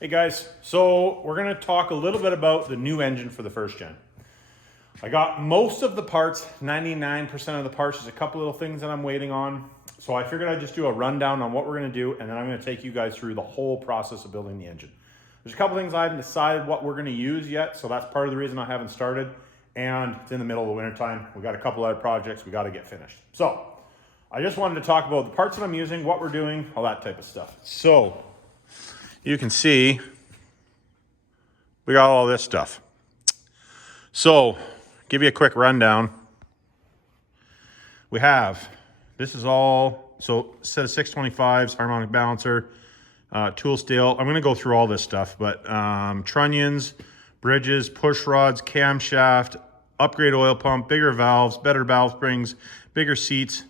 Hey guys, so we're gonna talk a little bit about the new engine for the first gen. I got most of the parts, 99% of the parts. There's a couple little things that I'm waiting on. So I figured I'd just do a rundown on what we're gonna do, and then I'm gonna take you guys through the whole process of building the engine. There's a couple things I haven't decided what we're gonna use yet, so that's part of the reason I haven't started. And it's in the middle of the winter time. We got a couple other projects we gotta get finished. So I just wanted to talk about the parts that I'm using, what we're doing, all that type of stuff. So you can see we got all this stuff. So give you a quick rundown. We have, this is all, so set of 625s, harmonic balancer, tool steel. I'm gonna go through all this stuff, but trunnions, bridges, push rods, camshaft, upgrade oil pump, bigger valves, better valve springs, bigger seats,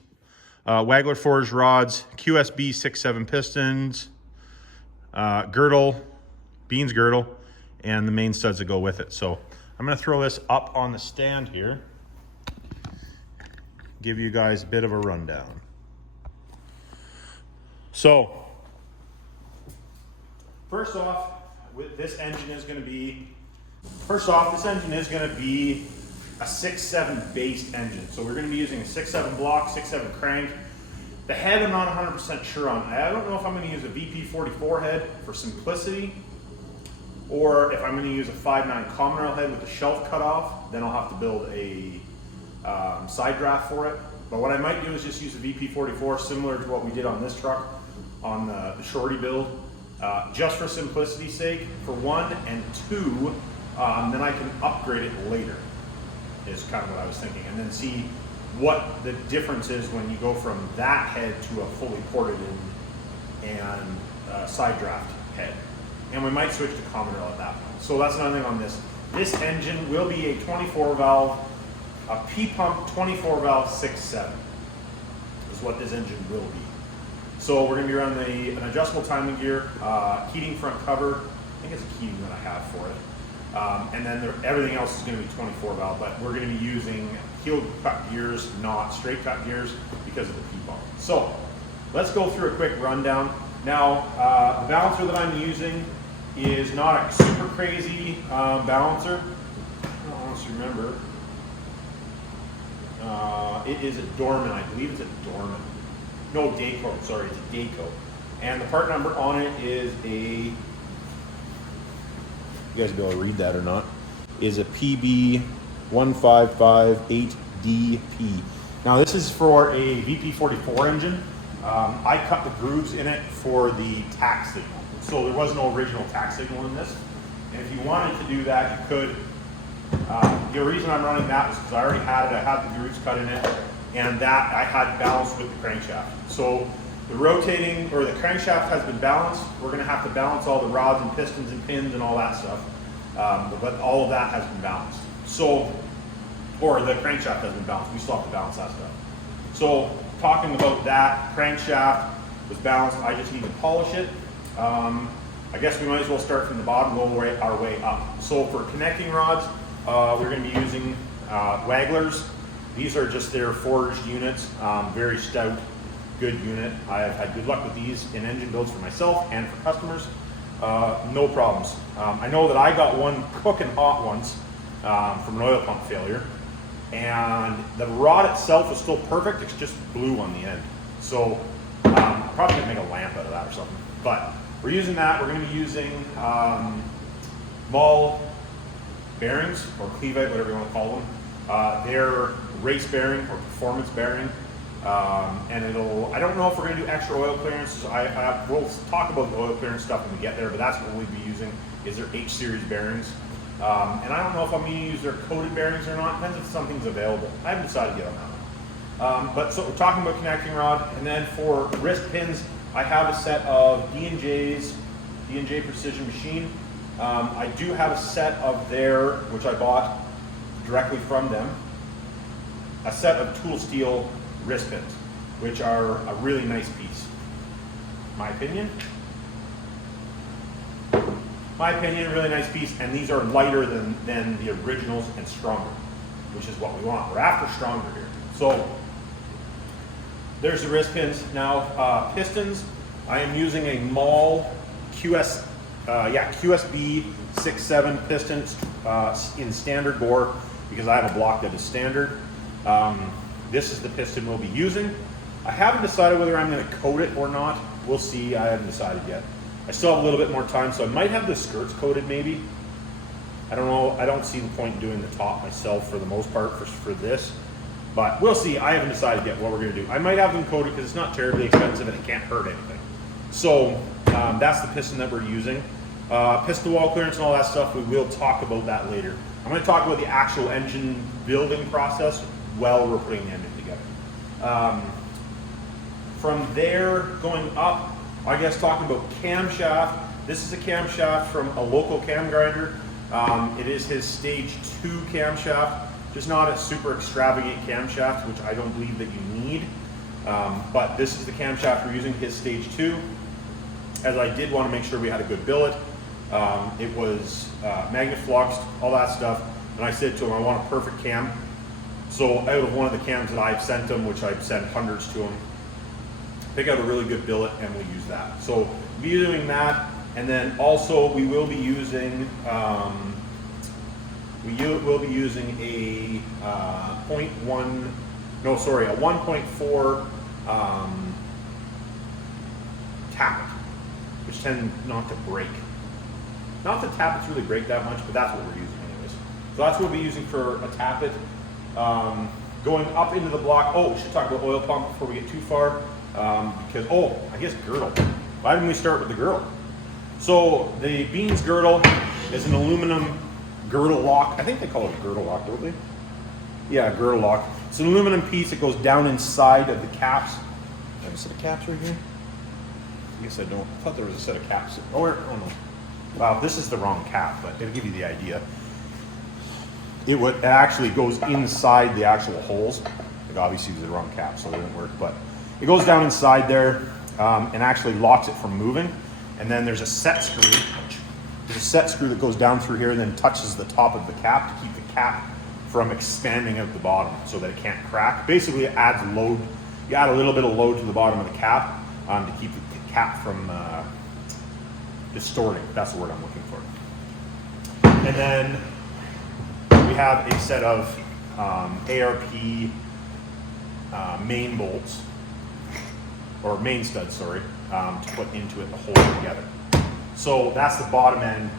Wagler forged rods, QSB 6-7 pistons, girdle, Beans girdle, and the main studs that go with it. So I'm gonna throw this up on the stand here, give you guys a bit of a rundown. So, first off, this engine is gonna be a 6.7 based engine. So we're gonna be using a 6.7 block, 6.7 crank. The head I'm not 100% sure on. I don't know if I'm gonna use a VP44 head for simplicity, or if I'm gonna use a 5.9 common rail head with the shelf cut off, then I'll have to build a side draft for it. But what I might do is just use a VP44, similar to what we did on this truck, on the shorty build, just for simplicity's sake, for one, and two, then I can upgrade it later, is kind of what I was thinking, and then see what the difference is when you go from that head to a fully ported in and side draft head. And we might switch to common rail at that point. So that's another thing on this. This engine will be a 24 valve, a P-pump 24 valve 6.7 is what this engine will be. So we're gonna be running an adjustable timing gear, heating front cover. I think it's a heating that I have for it. And then everything else is gonna be 24 valve, but we're gonna be using heel cut gears, not straight cut gears, because of the P-pump. So let's go through a quick rundown. Now, the balancer that I'm using is not a super crazy balancer. I don't honestly remember. It is a Dorman, I believe it's a Dorman. No, Dayco, sorry, it's a Dayco. And the part number on it is you guys will be able to read that or not, is a PB1558DP. Now this is for a VP44 engine. I cut the grooves in it for the tack signal. So there was no original tack signal in this. And if you wanted to do that, you could. The reason I'm running that was because I already had it. I had the grooves cut in it, and that I had balanced with the crankshaft. So the rotating, or the crankshaft has been balanced. We're gonna have to balance all the rods and pistons and pins and all that stuff. But all of that has been balanced. So, or the crankshaft has been balanced. We still have to balance that stuff. So talking about that, crankshaft was balanced. I just need to polish it. I guess we might as well start from the bottom, go our way up. So for connecting rods, we're going to be using Waglers. These are just their forged units, very stout, good unit. I have had good luck with these in engine builds for myself and for customers. No problems. I know that I got one cooking hot once from an oil pump failure, and the rod itself was still perfect. It's just blue on the end. So I'm probably gonna make a lamp out of that or something. But we're using that. We're gonna be using Mall bearings, or Cleveite, whatever you want to call them. They're race bearing or performance bearing. And I don't know if we're gonna do extra oil clearance. We'll talk about the oil clearance stuff when we get there, but that's what we'll be using, is their H series bearings. And I don't know if I'm gonna use their coated bearings or not. Depends if something's available. I haven't decided yet on that one. But so we're talking about connecting rod, and then for wrist pins, I have a set of D&J Precision Machine. I do have a set of their, which I bought directly from them, a set of tool steel wrist pins, which are a really nice piece. My opinion, really nice piece, and these are lighter than the originals and stronger, which is what we want. We're after stronger here. So there's the wrist pins. Now pistons, I am using a Mall Yeah, QSB 6.7 pistons in standard bore because I have a block that is standard. This is the piston we'll be using. I haven't decided whether I'm going to coat it or not. We'll see. I haven't decided yet. I still have a little bit more time, so I might have the skirts coated maybe. I don't know. I don't see the point in doing the top myself for the most part for this. But we'll see. I haven't decided yet what we're going to do. I might have them coated because it's not terribly expensive and it can't hurt anything. So that's the piston that we're using. Piston wall clearance and all that stuff, we will talk about that later. I'm going to talk about the actual engine building process while we're putting the engine together. From there, going up, I guess talking about camshaft. This is a camshaft from a local cam grinder. It is his stage 2 camshaft, just not a super extravagant camshaft, which I don't believe that you need. But this is the camshaft we're using, his stage 2. As I did want to make sure we had a good billet. It was magnet fluxed, all that stuff. And I said to him, I want a perfect cam. So out of one of the cams that I've sent him, which I've sent hundreds to him, pick out a really good billet and we'll use that. So we'll be doing that. And then also we will be using, a 1.4 tappet, which tend not to break. Not that tappets really break that much, but that's what we're using anyways. So that's what we'll be using for a tappet. Going up into the block, we should talk about oil pump before we get too far. Because, I guess girdle. Why didn't we start with the girdle? So the Beans girdle is an aluminum girdle lock. I think they call it a girdle lock, don't they? Yeah, girdle lock. It's an aluminum piece that goes down inside of the caps. Do I have a set of caps right here? I guess I don't. I thought there was a set of caps. Oh no. Wow, this is the wrong cap, but it'll give you the idea. It actually goes inside the actual holes. Like obviously it was the wrong cap, so it didn't work, but it goes down inside there and actually locks it from moving. And then there's a set screw. There's a set screw that goes down through here and then touches the top of the cap to keep the cap from expanding out the bottom so that it can't crack. Basically it adds load. You add a little bit of load to the bottom of the cap to keep the cap from distorting. That's the word I'm looking for. And then we have a set of ARP main bolts, or main studs, sorry, to put into it to hold it together. So that's the bottom end,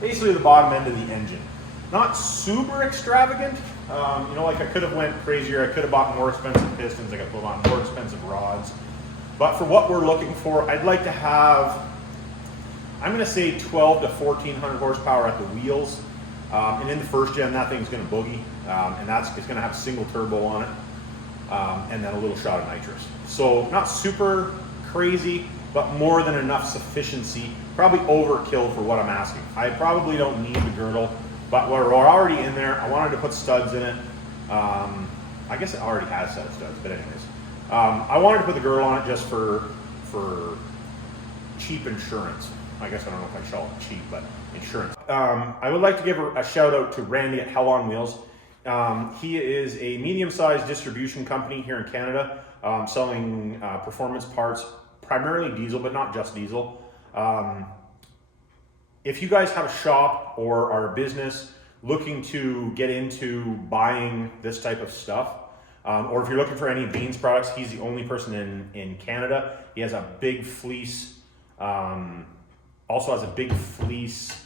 basically the bottom end of the engine. Not super extravagant. Like I could have went crazier. I could have bought more expensive pistons. I could have bought more expensive rods. But for what we're looking for, I'd like to have, I'm going to say 12 to 1400 horsepower at the wheels. And in the first gen, that thing's going to boogie. And it's going to have a single turbo on it. And then a little shot of nitrous. So not super crazy, but more than enough sufficiency. Probably overkill for what I'm asking. I probably don't need the girdle, but we're already in there. I wanted to put studs in it. I guess it already has a set of studs, but anyways. I wanted to put the girdle on it just for cheap insurance. I guess I don't know if I shall it cheap, but insurance. I would like to give a shout out to Randy at Hell on Wheels. He is a medium-sized distribution company here in Canada, selling performance parts, primarily diesel, but not just diesel. If you guys have a shop or are a business looking to get into buying this type of stuff, or if you're looking for any Beans products, he's the only person in Canada. He has a big fleece, also has a big fleece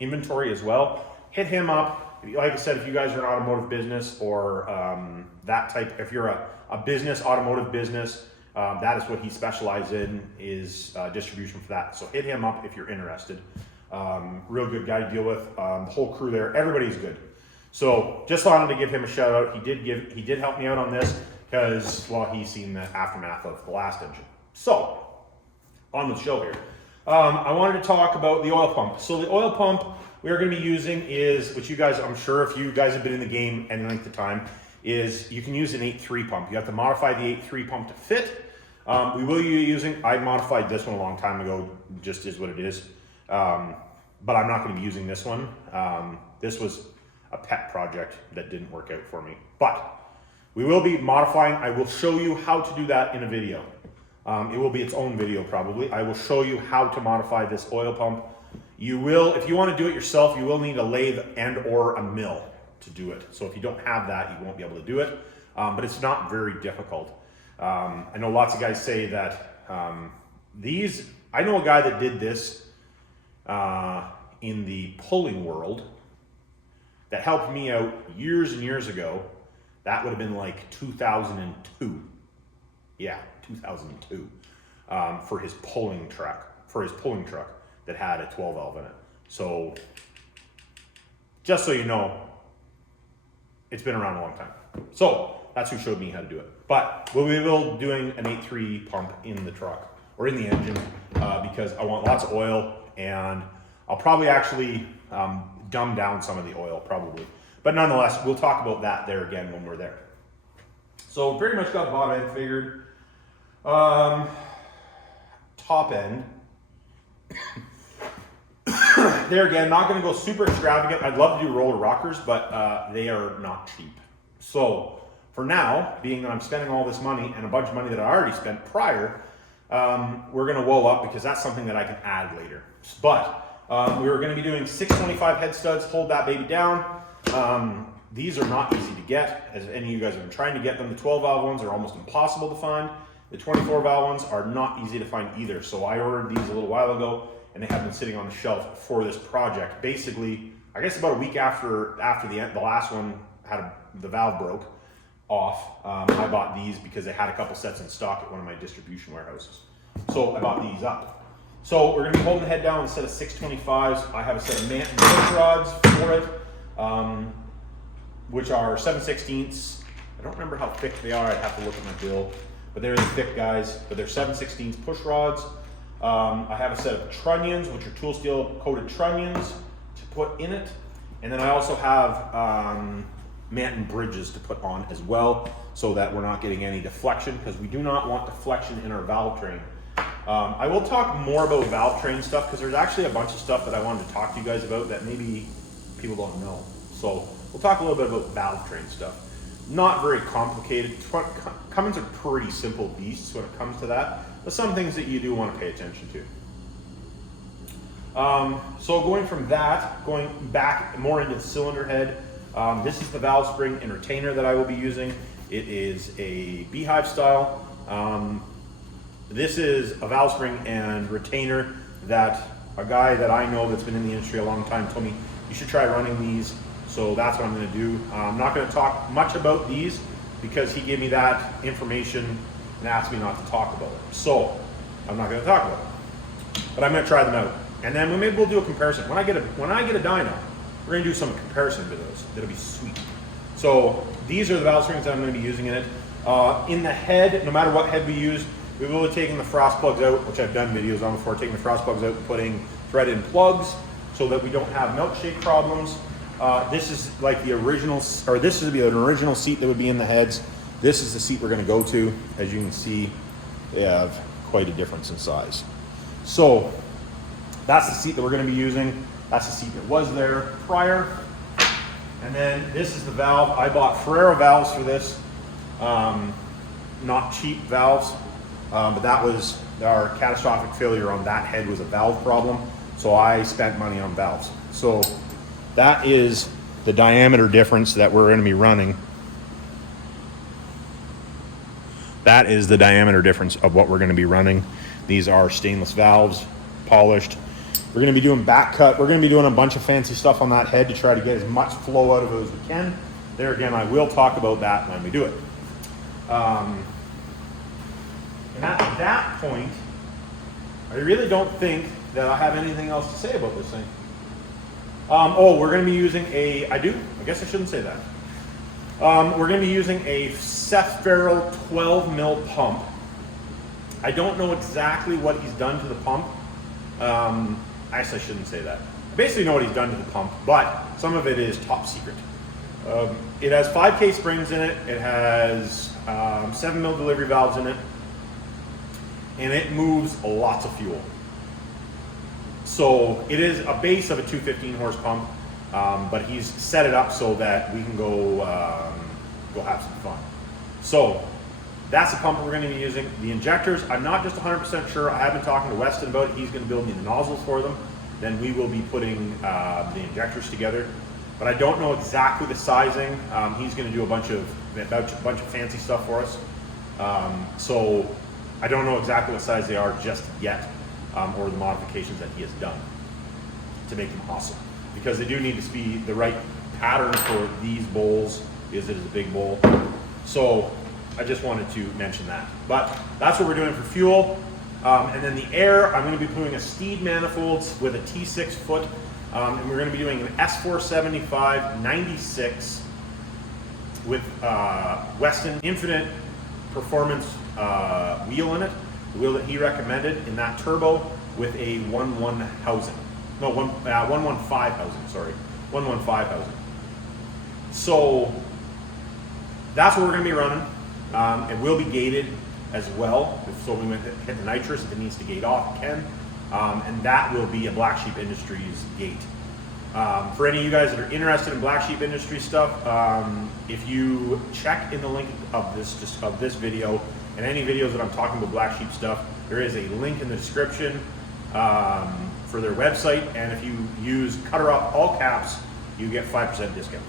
inventory as well. Hit him up. Like I said, if you guys are an automotive business or that type, if you're a business, automotive business, that is what he specializes in, is distribution for that. So hit him up if you're interested. Real good guy to deal with. The whole crew there, everybody's good. So just wanted to give him a shout out. He did help me out on this because, well, he's seen the aftermath of the last engine. So on the show here, I wanted to talk about the oil pump. So the oil pump we are going to be using is, which you guys, I'm sure if you guys have been in the game any length of time, is you can use an 8.3 pump. You have to modify the 8.3 pump to fit. We will be using, I modified this one a long time ago, just is what it is. But I'm not going to be using this one. This was a pet project that didn't work out for me. But we will be modifying. I will show you how to do that in a video. It will be its own video probably. I will show you how to modify this oil pump. You will, if you want to do it yourself, you will need a lathe and or a mill to do it. So if you don't have that, you won't be able to do it. But it's not very difficult. I know lots of guys say that I know a guy that did this in the pulling world that helped me out years and years ago. That would have been like 2002. Yeah, 2002. For his pulling truck, that had a 12 valve in it. So just so you know, it's been around a long time. So that's who showed me how to do it. But we will be doing an 8.3 pump in the truck or in the engine because I want lots of oil, and I'll probably actually dumb down some of the oil probably. But nonetheless, we'll talk about that there again when we're there. So we pretty much got the bottom end figured. Top end. There again, not going to go super extravagant. I'd love to do roller rockers, but they are not cheap. So for now, being that I'm spending all this money and a bunch of money that I already spent prior, we're going to woe up because that's something that I can add later. But we're going to be doing 625 head studs, hold that baby down. These are not easy to get, as any of you guys have been trying to get them. The 12 valve ones are almost impossible to find. The 24 valve ones are not easy to find either. So I ordered these a little while ago, and they have been sitting on the shelf for this project. Basically, I guess about a week after the last one the valve broke off, I bought these because they had a couple sets in stock at one of my distribution warehouses. So I bought these up. So we're going to be holding the head down instead of 625s. I have a set of Manton push rods for it, which are 7/16. I don't remember how thick they are. I'd have to look at my bill. But they're the thick guys, but they're 7/16 push rods. I have a set of trunnions, which are tool steel coated trunnions to put in it. And then I also have Manton bridges to put on as well, so that we're not getting any deflection, because we do not want deflection in our valve train. I will talk more about valve train stuff, because there's actually a bunch of stuff that I wanted to talk to you guys about that maybe people don't know. So we'll talk a little bit about valve train stuff. Not very complicated. Cummins are pretty simple beasts when it comes to that, but some things that you do want to pay attention to. So going from that, going back more into the cylinder head, this is the valve spring and retainer that I will be using. It is a beehive style. This is a valve spring and retainer that a guy that I know that's been in the industry a long time told me you should try running these. So that's what I'm going to do. I'm not going to talk much about these because he gave me that information and asked me not to talk about it. So I'm not going to talk about it, but I'm going to try them out. And then maybe we'll do a comparison. When I get a dyno, we're going to do some comparison videos. That'll be sweet. So these are the valve springs that I'm going to be using in it. In the head, no matter what head we use, we will be taking the frost plugs out, which I've done videos on before, taking the frost plugs out and putting thread-in plugs so that we don't have milkshake problems. This is like the original, or this is an original seat that would be in the heads. This is the seat we're going to go to. As you can see, they have quite a difference in size. So that's the seat that we're going to be using. That's the seat that was there prior. And then this is the valve. I bought Ferrero valves for this. Not cheap valves, but that was our catastrophic failure on that head was a valve problem. So I spent money on valves. So that is the diameter difference that we're going to be running. That is the diameter difference of what we're going to be running. These are stainless valves, polished. We're going to be doing back cut. We're going to be doing a bunch of fancy stuff on that head to try to get as much flow out of it as we can. There again, I will talk about that when we do it. And at that point, I really don't think that I have anything else to say about this thing. We're going to be using I guess I shouldn't say that. We're going to be using a Seth Farrell 12 mil pump. I don't know exactly what he's done to the pump. I guess I shouldn't say that. I basically know what he's done to the pump, but some of it is top secret. It has 5K springs in it. It has 7 mil delivery valves in it, and it moves lots of fuel. So it is a base of a 215 horse pump, but he's set it up so that we can go have some fun. So That's the pump we're going to be using. The injectors, I'm not just 100% sure. I have been talking to Weston about it. He's going to build me the nozzles for them. Then we will be putting the injectors together. But I don't know exactly the sizing. He's going to do a bunch of fancy stuff for us. So I don't know exactly what size they are just yet, or the modifications that he has done to make them awesome. Because they do need to be the right pattern for these bowls, because it is a big bowl. So I just wanted to mention that. But that's what we're doing for fuel. And then the air, I'm going to be putting a Steed manifolds with a T6 foot. And we're going to be doing an S475 96 with Weston Infinite Performance wheel in it. The wheel that he recommended in that turbo with a 1.1 housing. No, 1.15 housing, sorry. 1.15 housing. So that's what we're going to be running. It will be gated as well. So we went to hit the nitrous, if it needs to gate off, it can. And that will be a Black Sheep Industries gate. For any of you guys that are interested in Black Sheep Industries stuff, if you check in the link of this video and any videos that I'm talking about Black Sheep stuff, there is a link in the description for their website, and if you use CUTTERUP all caps, you get 5% discount.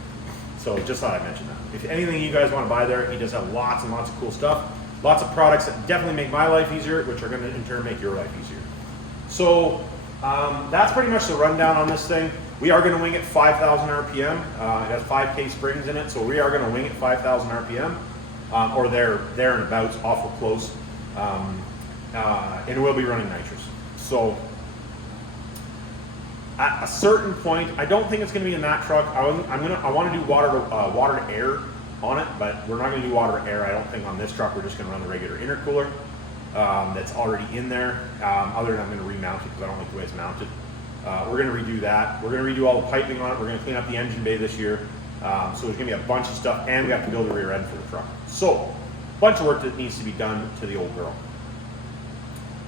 So just thought I'd mention that. If anything you guys want to buy there, he does have lots and lots of cool stuff. Lots of products that definitely make my life easier, which are going to in turn make your life easier. So that's pretty much the rundown on this thing. We are going to wing it 5,000 RPM. It has 5K springs in it, so we are going to wing it 5,000 RPM, or there and abouts, awful close. And we'll be running nitrous. So at a certain point, I don't think it's going to be in that truck. I want to do water to air on it, but we're not going to do water to air. I don't think on this truck. We're just going to run the regular intercooler that's already in there. Other than I'm going to remount it because I don't like the way it's mounted. We're going to redo that. We're going to redo all the piping on it. We're going to clean up the engine bay this year. So there's going to be a bunch of stuff, and we have to build a rear end for the truck. So a bunch of work that needs to be done to the old girl.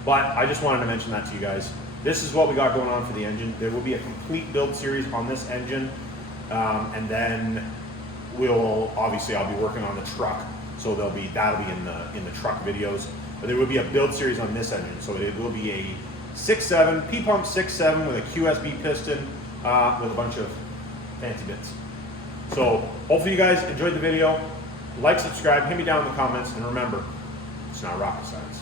But I just wanted to mention that to you guys. This is what we got going on for the engine. There will be a complete build series on this engine, and then I'll be working on the truck, so that'll be in the truck videos. But there will be a build series on this engine, so it will be a 6.7 P-pump 6.7 with a QSB piston with a bunch of fancy bits. So hopefully you guys enjoyed the video. Like, subscribe, hit me down in the comments, and remember, it's not rocket science.